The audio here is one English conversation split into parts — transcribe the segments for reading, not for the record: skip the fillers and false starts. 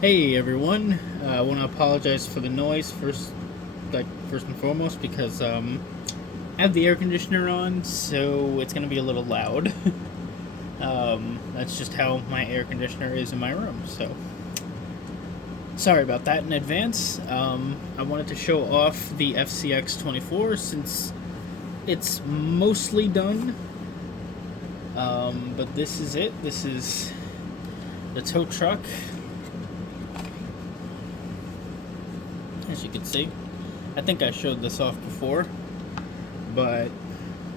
Hey everyone, I want to apologize for the noise first and foremost because I have the air conditioner on, so it's gonna be a little loud. That's just how my air conditioner is in my room. So sorry about that in advance. I wanted to show off the FCX24 since it's mostly done. But this is it. This is the tow truck. As you can see, I think I showed this off before, but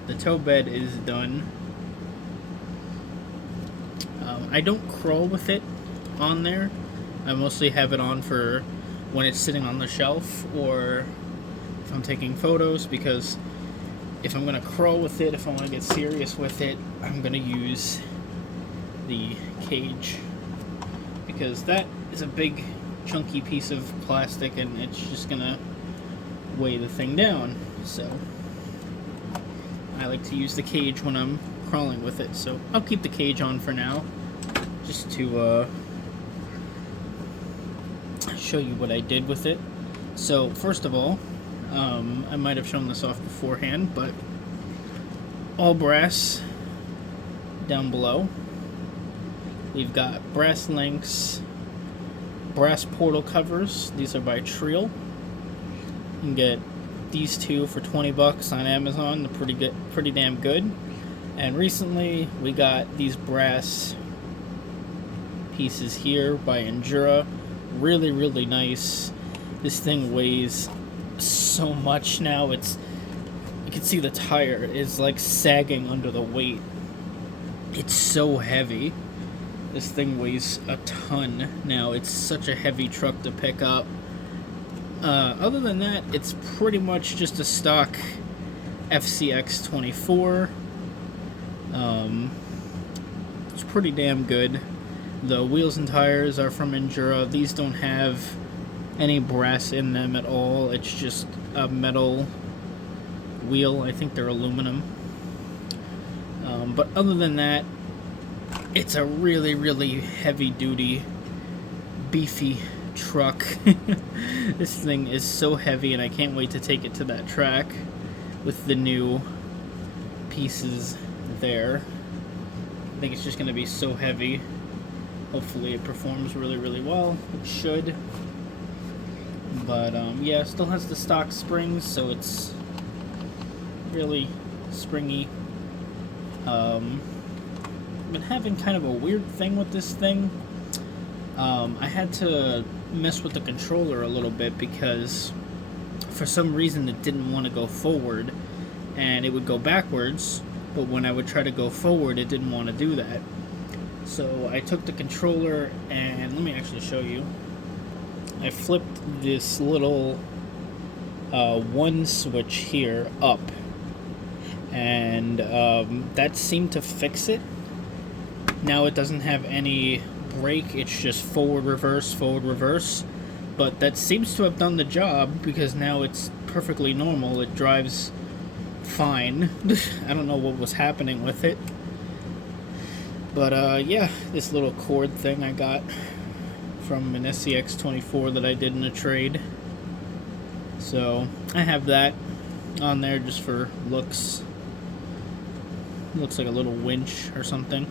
the tow bed is done. I don't crawl with it on there. I mostly have it on for when it's sitting on the shelf or if I'm taking photos, because if I'm going to crawl with it, if I want to get serious with it, I'm going to use the cage, because that is a big chunky piece of plastic and it's just gonna weigh the thing down. So I like to use the cage when I'm crawling with it, so I'll keep the cage on for now just to show you what I did with it. So first of all, I might have shown this off beforehand, but all brass down below. We've got brass links, brass portal covers. These are by Triel. You can get these two for 20 bucks on Amazon. They're pretty damn good. And recently we got these brass pieces here by Endura. Really nice. This thing weighs so much now. You can see the tire is like sagging under the weight. It's so heavy. This thing weighs a ton now. It's such a heavy truck to pick up. Other than that, it's pretty much just a stock FCX24. It's pretty damn good. The wheels and tires are from Endura. These don't have any brass in them at all. It's just a metal wheel. I think they're aluminum. But other than that, it's a really heavy duty, beefy truck. This thing is so heavy and I can't wait to take it to that track with the new pieces there. I think it's just going to be so heavy. Hopefully it performs really well. It should. But yeah, it still has the stock springs, so it's really springy. Been having kind of a weird thing with this thing. I had to mess with the controller a little bit because for some reason it didn't want to go forward and it would go backwards, but when I would try to go forward it didn't want to do that. So I took the controller and let me actually show you. I flipped this little one switch here up, and that seemed to fix it. Now it doesn't have any brake, it's just forward, reverse, but that seems to have done the job because now it's perfectly normal. It drives fine. I don't know what was happening with it. But yeah, this little cord thing I got from an FCX24 that I did in a trade. So I have that on there just for looks. Looks like a little winch or something.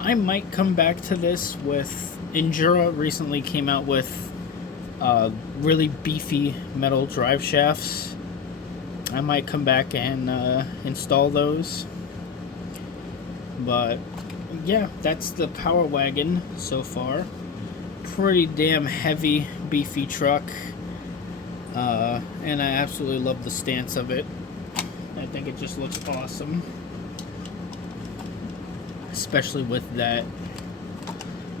I might come back to this with Endura recently came out with really beefy metal drive shafts. I might come back and install those. But yeah, that's the Power Wagon so far. Pretty damn heavy, beefy truck. And I absolutely love the stance of it. I think it just looks awesome. Especially with that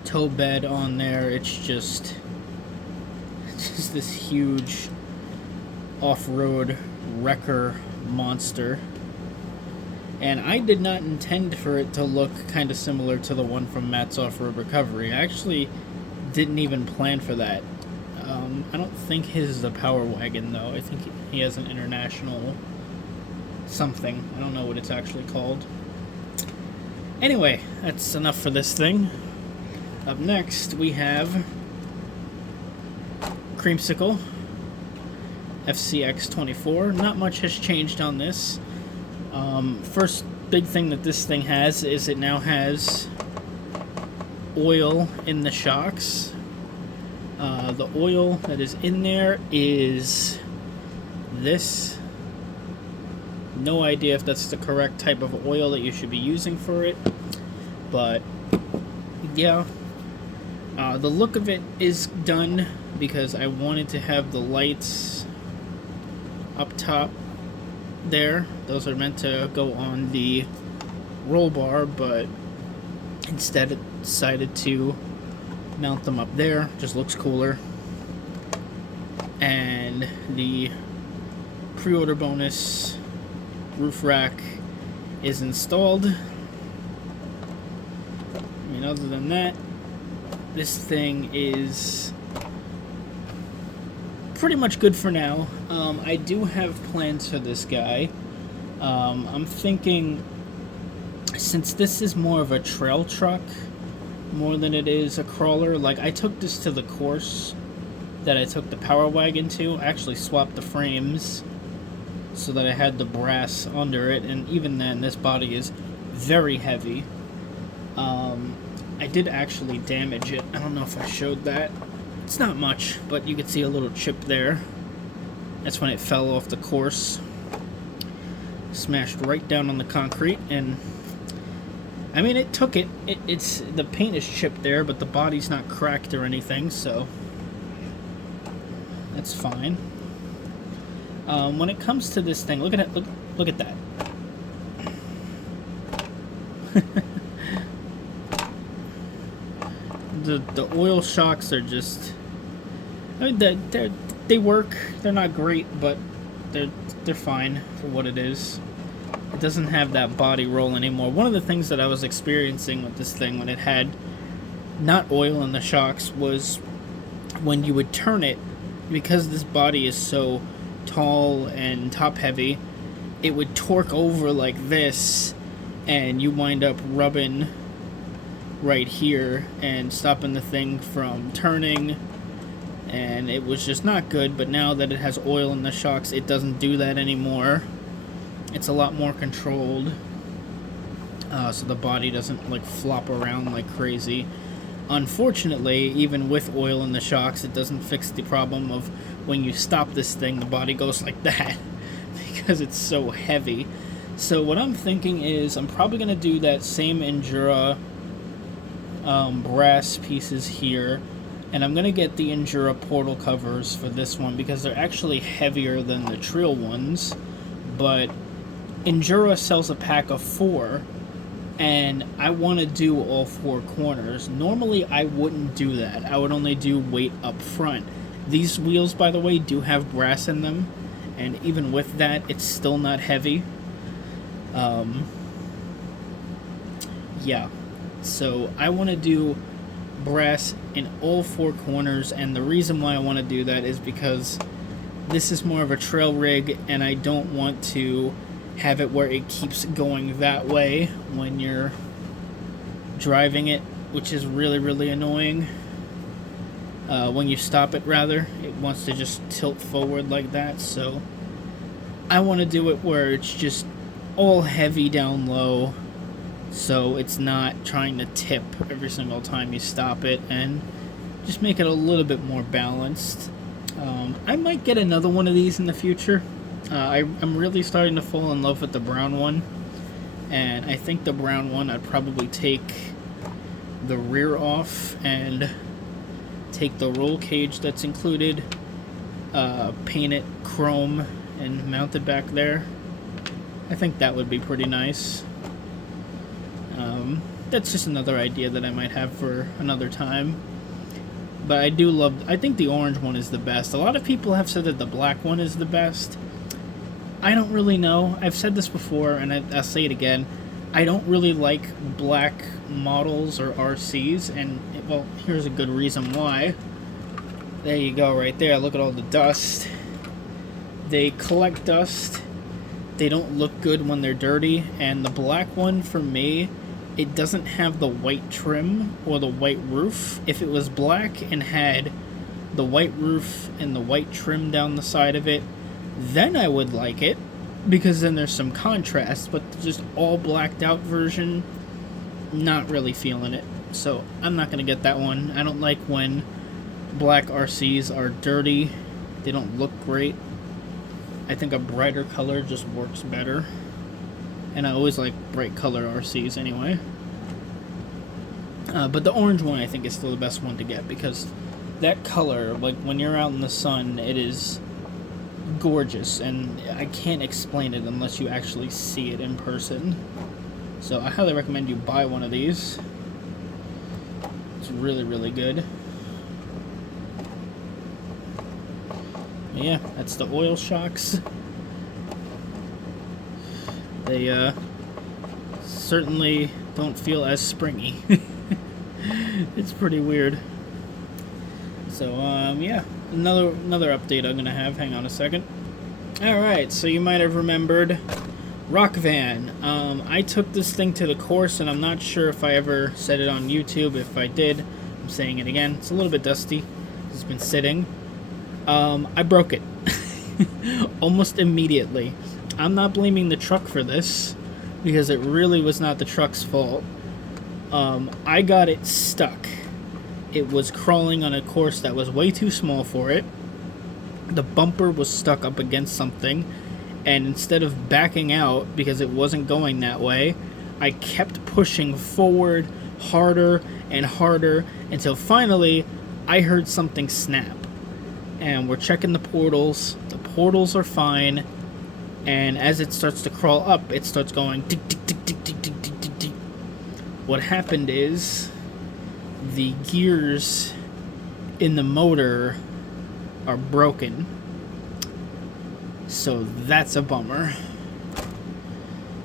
tow bed on there. It's just this huge off-road wrecker monster. And I did not intend for it to look kind of similar to the one from Matt's Off-Road Recovery. I actually didn't even plan for that. I don't think his is a Power Wagon though. I think he has an international something. I don't know what it's actually called. Anyway, that's enough for this thing. Up next, we have creamsicle, FCX24. Not much has changed on this. First big thing that this thing has is it now has oil in the shocks. The oil that is in there is this. No idea if that's the correct type of oil that you should be using for it, but yeah. The look of it is done because I wanted to have the lights up top there. Those are meant to go on the roll bar, but instead it decided to mount them up there. Just looks cooler. And the pre-order bonus roof rack is installed. I mean, other than that, this thing is pretty much good for now. I do have plans for this guy. I'm thinking, since this is more of a trail truck more than it is a crawler, like I took this to the course that I took the Power Wagon to. I actually swapped the frames so that I had the brass under it, and even then this body is very heavy. I did actually damage it. I don't know if I showed that. It's not much, but you can see a little chip there. That's when it fell off the course. Smashed right down on the concrete, and I mean, it took it. It's the paint is chipped there, but the body's not cracked or anything, so that's fine. When it comes to this thing, look at it. Look at that. The oil shocks are just, I mean, they work. They're not great, but they're fine for what it is. It doesn't have that body roll anymore. One of the things that I was experiencing with this thing when it had not oil in the shocks was when you would turn it, because this body is so tall and top heavy, it would torque over like this, and you wind up rubbing right here and stopping the thing from turning, and it was just not good. But now that it has oil in the shocks, it doesn't do that anymore. It's a lot more controlled, so the body doesn't like flop around like crazy. Unfortunately, even with oil in the shocks, it doesn't fix the problem of when you stop this thing, the body goes like that because it's so heavy. So what I'm thinking is I'm probably going to do that same Endura brass pieces here, and I'm going to get the Endura portal covers for this one because they're actually heavier than the Trail ones, but Endura sells a pack of 4, and I want to do all 4 corners. Normally I wouldn't do that. I would only do weight up front. These wheels, by the way, do have brass in them, and even with that, it's still not heavy. Yeah, so I want to do brass in all 4 corners, and the reason why I want to do that is because this is more of a trail rig, and I don't want to have it where it keeps going that way when you're driving it, which is really, really annoying. When you stop it, rather, it wants to just tilt forward like that, so I want to do it where it's just all heavy down low, so it's not trying to tip every single time you stop it, and just make it a little bit more balanced. I might get another one of these in the future. I'm really starting to fall in love with the brown one, and I think the brown one I'd probably take the rear off and take the roll cage that's included, paint it chrome and mount it back there. I think that would be pretty nice. That's just another idea that I might have for another time. But I think the orange one is the best. A lot of people have said that the black one is the best. I don't really know. I've said this before, and I'll say it again. I don't really like black models or RCs, and, well, here's a good reason why. There you go, right there. Look at all the dust. They collect dust. They don't look good when they're dirty, and the black one, for me, it doesn't have the white trim or the white roof. If it was black and had the white roof and the white trim down the side of it, then I would like it, because then there's some contrast. But just all blacked out version, not really feeling it. So I'm not gonna get that one. I don't like when black RCs are dirty. They don't look great. I think a brighter color just works better. And I always like bright color RCs anyway. But the orange one I think is still the best one to get, because that color, like when you're out in the sun, it is gorgeous, and I can't explain it unless you actually see it in person. So I highly recommend you buy one of these. It's really, really good. Yeah, that's the oil shocks. They certainly don't feel as springy. It's pretty weird. So yeah, another update I'm gonna have. Hang on a second. All right, so you might have remembered Rock Van. I took this thing to the course, and I'm not sure if I ever said it on YouTube. If I did, I'm saying it again. It's a little bit dusty. It's been sitting. I broke it almost immediately. I'm not blaming the truck for this, because it really was not the truck's fault. I got it stuck. It was crawling on a course that was way too small for it. The bumper was stuck up against something, and instead of backing out because it wasn't going that way, I kept pushing forward harder and harder until finally I heard something snap. And we're checking the portals. The portals are fine, and as it starts to crawl up, it starts going tick, tick, tick, tick, tick, tick, tick, tick, tick. What happened is the gears in the motor are broken. So that's a bummer.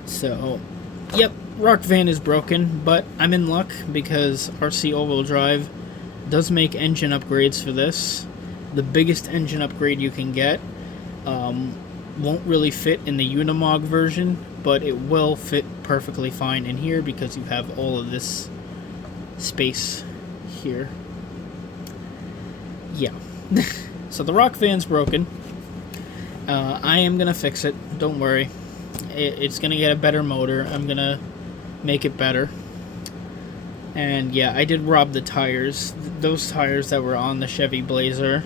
So, yep, Rock Van is broken, but I'm in luck because RC all-wheel drive does make engine upgrades for this. The biggest engine upgrade you can get won't really fit in the Unimog version, but it will fit perfectly fine in here because you have all of this space here. Yeah. So the Rock Van's broken. I am gonna fix it. Don't worry. It's gonna get a better motor. I'm gonna make it better. And yeah, I did rob the tires. Those tires that were on the Chevy Blazer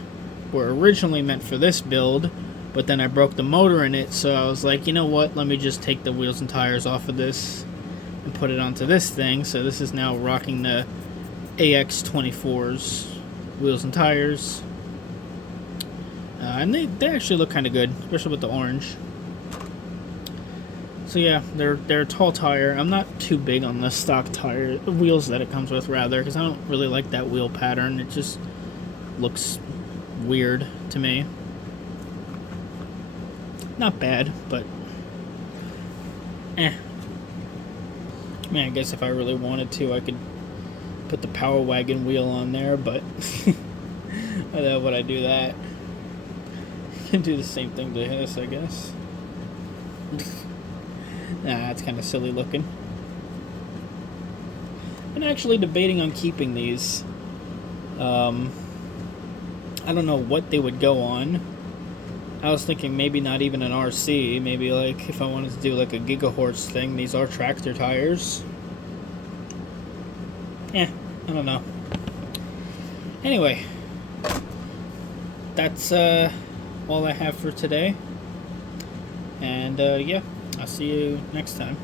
were originally meant for this build, but then I broke the motor in it, so I was like, you know what, let me just take the wheels and tires off of this and put it onto this thing. So this is now rocking the AX24's wheels and tires. And they actually look kind of good, especially with the orange. So yeah, they're a tall tire. I'm not too big on the stock tire wheels that it comes with, rather, because I don't really like that wheel pattern. It just looks weird to me. Not bad, but I mean, I guess if I really wanted to, I could put the Power Wagon wheel on there, but why would I do that? I can do the same thing to this, I guess. Nah, it's kind of silly looking. I'm actually debating on keeping these. I don't know what they would go on. I was thinking maybe not even an RC. Maybe like if I wanted to do like a Gigahorse thing. These are tractor tires. I don't know. Anyway, that's all I have for today. And yeah, I'll see you next time.